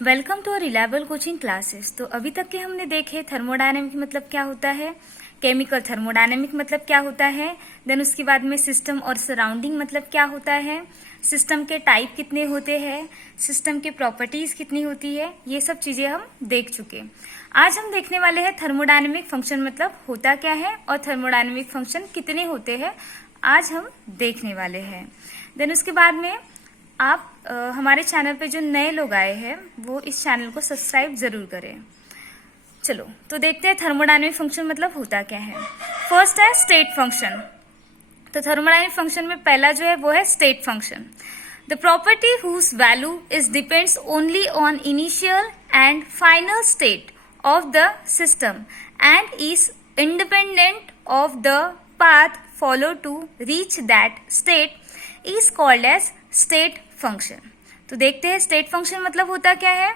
Welcome to reliable coaching classes. तो अभी तक के हमने देखे थर्मोडायनेमिक मतलब क्या होता है, केमिकल थर्मोडायनेमिक मतलब क्या होता है, देन उसके बाद में सिस्टम और सराउंडिंग मतलब क्या होता है, सिस्टम के टाइप कितने होते हैं, सिस्टम के प्रॉपर्टीज कितनी होती है, ये सब चीजें हम देख चुके। आज हम देखने वाले हैं थर्मोडायनेमिक फंक्शन मतलब होता क्या है और थर्मोडायनेमिक फंक्शन कितने होते हैं, आज हम देखने वाले हैं। देन उसके बाद में आप हमारे चैनल पे जो नए लोग आए हैं वो इस चैनल को सब्सक्राइब जरूर करें। चलो तो देखते हैं थर्मोडायनेमिक फंक्शन मतलब होता क्या है। फर्स्ट है स्टेट फंक्शन। तो थर्मोडायनेमिक फंक्शन में पहला जो है वो है state function. The property whose value is depends only on initial and final state of the system and is independent of the path followed to reach that state is called as state function। तो देखते हैं state function मतलब होता क्या है।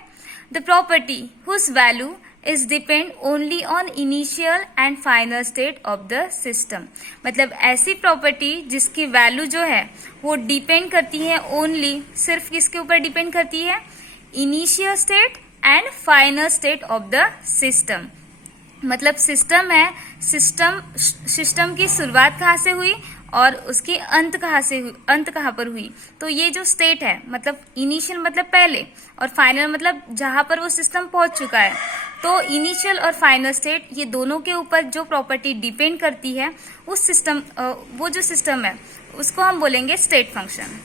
The property whose value is depend only on initial and final state of the system, मतलब ऐसी property जिसकी वैल्यू जो है वो डिपेंड करती है ओनली, सिर्फ किसके ऊपर डिपेंड करती है, initial state and final state of the system. मतलब सिस्टम है, सिस्टम की शुरुआत कहाँ से हुई और उसकी अंत कहाँ से हुई, अंत कहाँ पर हुई। तो ये जो स्टेट है मतलब इनिशियल मतलब पहले और फाइनल मतलब जहां पर वो सिस्टम पहुंच चुका है। तो इनिशियल और फाइनल स्टेट ये दोनों के ऊपर जो प्रॉपर्टी डिपेंड करती है उस सिस्टम, वो जो सिस्टम है उसको हम बोलेंगे state function.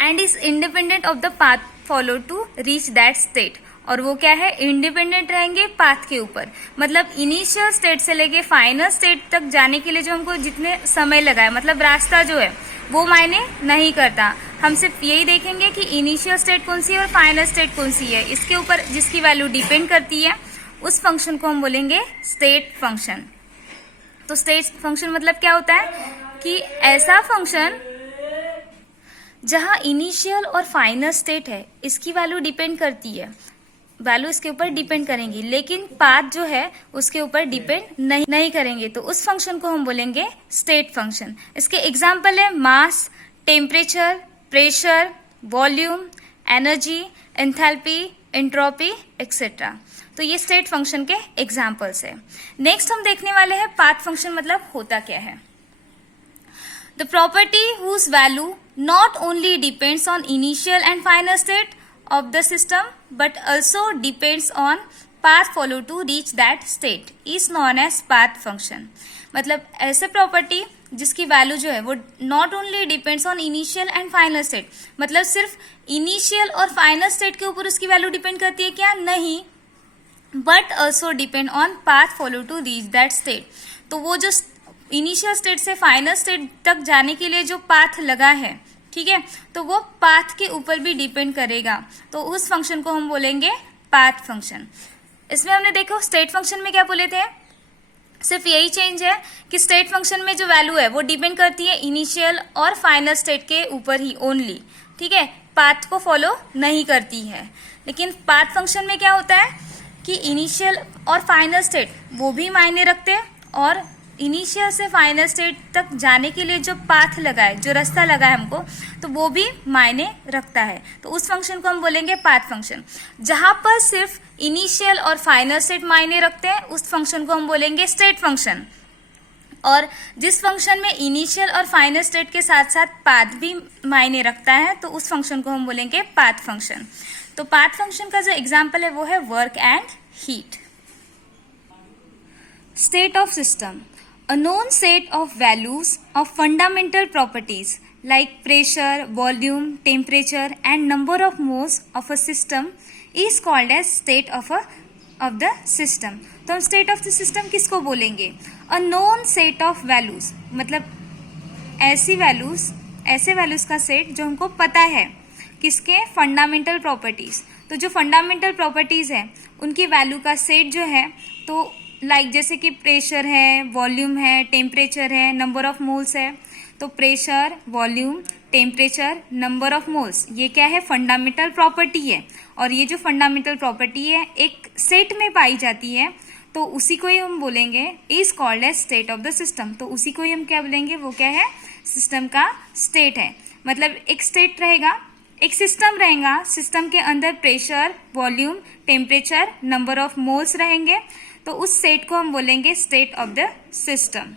And is independent of the path follow to reach that state, और वो क्या है, इंडिपेंडेंट रहेंगे पाथ के ऊपर। मतलब इनिशियल स्टेट से लेके फाइनल स्टेट तक जाने के लिए जो हमको जितने समय लगा है, मतलब रास्ता जो है वो मायने नहीं करता। हम सिर्फ यही देखेंगे कि इनिशियल स्टेट कौन सी है और फाइनल स्टेट कौन सी है, इसके ऊपर जिसकी वैल्यू डिपेंड करती है उस फंक्शन को हम बोलेंगे स्टेट फंक्शन। तो स्टेट फंक्शन मतलब क्या होता है कि ऐसा फंक्शन जहां इनिशियल और फाइनल स्टेट है इसकी वैल्यू डिपेंड करती है, वैल्यू इसके ऊपर डिपेंड करेंगी, लेकिन पाथ जो है उसके ऊपर डिपेंड नहीं करेंगे। तो उस फंक्शन को हम बोलेंगे स्टेट फंक्शन। इसके एग्जाम्पल है mass, temperature, pressure, volume, energy, enthalpy, entropy etcetera. तो ये स्टेट फंक्शन के एग्जाम्पल्स है। नेक्स्ट हम देखने वाले हैं पाथ फंक्शन मतलब होता क्या है। The property whose value not only depends on initial and final state of the system but also depends on path follow to reach that state is known as path function। मतलब ऐसे property जिसकी value जो है वो not only depends on initial and final state, मतलब सिर्फ initial और final state के ऊपर उसकी वैल्यू डिपेंड करती है क्या, नहीं, but also depend on path follow to reach that state. तो वो जो इनिशियल स्टेट से फाइनल स्टेट तक जाने के लिए जो पाथ लगा है, ठीक है, तो वो पाथ के ऊपर भी डिपेंड करेगा। तो उस फंक्शन को हम बोलेंगे पाथ फंक्शन। इसमें हमने देखो स्टेट फंक्शन में क्या बोले थे, सिर्फ यही चेंज है कि स्टेट फंक्शन में जो वैल्यू है वो डिपेंड करती है इनिशियल और फाइनल स्टेट के ऊपर ही ओनली, ठीक है, पाथ को फॉलो नहीं करती है। लेकिन पाथ फंक्शन में क्या होता है कि इनिशियल और फाइनल स्टेट वो भी मायने रखते हैं, और इनिशियल से फाइनल स्टेट तक जाने के लिए जो पाथ लगा है, जो रास्ता लगा है हमको, तो वो भी मायने रखता है। तो उस फंक्शन को हम बोलेंगे पाथ फंक्शन। जहां पर सिर्फ इनिशियल और फाइनल स्टेट मायने रखते हैं उस फंक्शन को हम बोलेंगे स्टेट फंक्शन। और जिस फंक्शन में इनिशियल और फाइनल स्टेट के साथ साथ पाथ भी मायने रखता है तो उस फंक्शन को हम बोलेंगे पाथ फंक्शन। तो पाथ फंक्शन का जो एग्जाम्पल है वो है work and heat. State of system, a known set of values of fundamental properties like pressure, volume, temperature and number of moles of a system is called as state of the system। तो हम state of the system किसको बोलेंगे, a known set of values, मतलब ऐसे values का set जो हमको पता है, किसके, फंडामेंटल प्रॉपर्टीज। तो जो फंडामेंटल प्रॉपर्टीज है उनकी वैल्यू का सेट जो है, तो लाइक जैसे कि प्रेशर है, वॉल्यूम है, टेम्परेचर है, नंबर ऑफ मोल्स है। तो pressure, volume, temperature, number of moles, ये क्या है, फंडामेंटल प्रॉपर्टी है। और ये जो फंडामेंटल प्रॉपर्टी है एक सेट में पाई जाती है, तो उसी को ही हम बोलेंगे is called as state of the system. तो उसी को ही हम क्या बोलेंगे, वो क्या है, सिस्टम का स्टेट है। मतलब एक स्टेट रहेगा एक सिस्टम रहेगा, सिस्टम के अंदर pressure, volume, temperature, number of moles रहेंगे, तो उस सेट को हम बोलेंगे state of the system.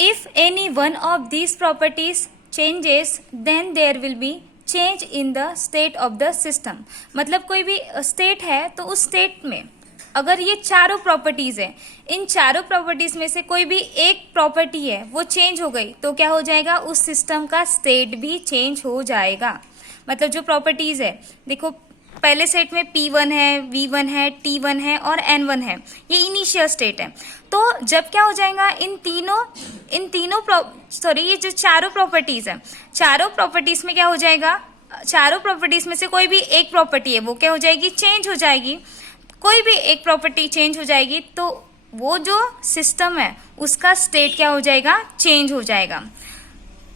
If any one of these properties changes then there will be change in the state of the system. मतलब कोई भी स्टेट है तो उस स्टेट में अगर ये चारों प्रॉपर्टीज है, इन चारों प्रॉपर्टीज में से कोई भी एक प्रॉपर्टी है वो चेंज हो गई तो क्या हो जाएगा, उस सिस्टम का स्टेट भी चेंज हो जाएगा। मतलब जो प्रॉपर्टीज है, देखो पहले सेट में P1 है, V1 है, T1 है और N1 है, ये इनिशियल स्टेट है। तो जब क्या हो जाएगा, ये जो चारों प्रॉपर्टीज है, चारों प्रॉपर्टीज में क्या हो जाएगा, चारों प्रॉपर्टीज में से कोई भी एक प्रॉपर्टी है वो क्या हो जाएगी, चेंज हो जाएगी। कोई भी एक प्रॉपर्टी चेंज हो जाएगी तो वो जो सिस्टम है उसका स्टेट क्या हो जाएगा, चेंज हो जाएगा।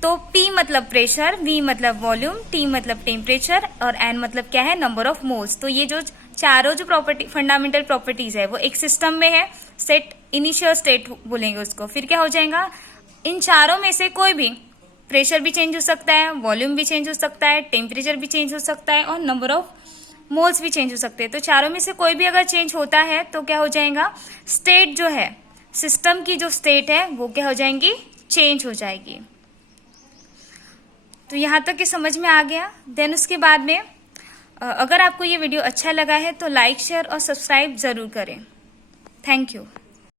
तो P मतलब प्रेशर, V मतलब वॉल्यूम, T मतलब टेम्परेचर और N मतलब क्या है, नंबर ऑफ मोल्स। तो ये जो चारों जो प्रॉपर्टी फंडामेंटल प्रॉपर्टीज है वो एक सिस्टम में है, सेट इनिशियल स्टेट बोलेंगे उसको। फिर क्या हो जाएगा, इन चारों में से कोई भी प्रेशर भी चेंज हो सकता है, वॉल्यूम भी चेंज हो सकता है, टेम्परेचर भी चेंज हो सकता है और नंबर ऑफ मोल्स भी चेंज हो सकते हैं। तो चारों में से कोई भी अगर चेंज होता है तो क्या हो जाएगा, स्टेट जो है, सिस्टम की जो स्टेट है वो क्या हो जाएंगी, चेंज हो जाएगी। तो यहाँ तक के समझ में आ गया। देन उसके बाद में अगर आपको ये वीडियो अच्छा लगा है तो लाइक, शेयर और सब्सक्राइब जरूर करें। Thank you.